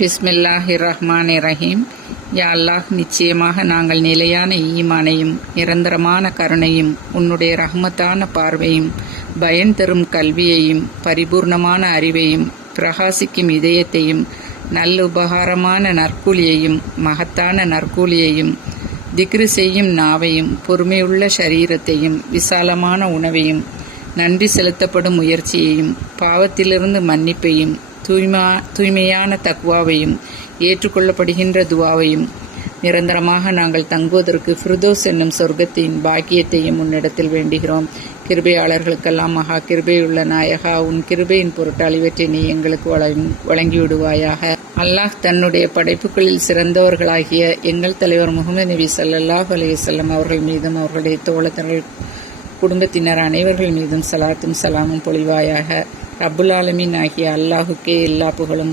பிஸ்மில்லாஹிர்ரஹ்மானிர்ரஹீம். யா அல்லாஹ், நிச்சயமாக நாங்கள் நிலையான ஈமானையும் நிரந்தரமான கருணையும் உன்னுடைய ரஹ்மத்தான பார்வையும் பயன் தரும் கல்வியையும் பரிபூர்ணமான அறிவையும் பிரகாசிக்கும் இதயத்தையும் நல்லுபகாரமான நற்கூலியையும் மகத்தான நற்கூலியையும் திக்ரு செய்யும் நாவையும் பொறுமையுள்ள ஷரீரத்தையும் விசாலமான உணவையும் நன்றி செலுத்தப்படும் முயற்சியையும் பாவத்திலிருந்து மன்னிப்பையும் தூய்மையான தக்வாவையும் ஏற்றுக்கொள்ளப்படுகின்ற துவாவையும் நிரந்தரமாக நாங்கள் தங்குவதற்கு ஃபிர்தோஸ் என்னும் சொர்க்கத்தின் பாக்கியத்தையும் உன்னிடத்தில் வேண்டுகிறோம். கிருபையாளர்களுக்கெல்லாம் மகா கிருபையுள்ள நாயகா, உன் கிருபையின் பொருட்டால் இவற்றை நீ எங்களுக்கு வழங்கிவிடுவாயாக. அல்லாஹ் தன்னுடைய படைப்புகளில் சிறந்தவர்களாகிய எங்கள் தலைவர் முகமது நபி ஸல்லல்லாஹு அலைஹி வஸல்லம் அவர்கள் மீதும் அவர்களுடைய தோழர்கள் குடும்பத்தினர் அனைவர்கள் மீதும் சலாத்தும் சலாமும் பொழிவாயாக. ரப்புல் ஆலமீன் ஆகிய அல்லாஹுக்கே எல்லா புகழும்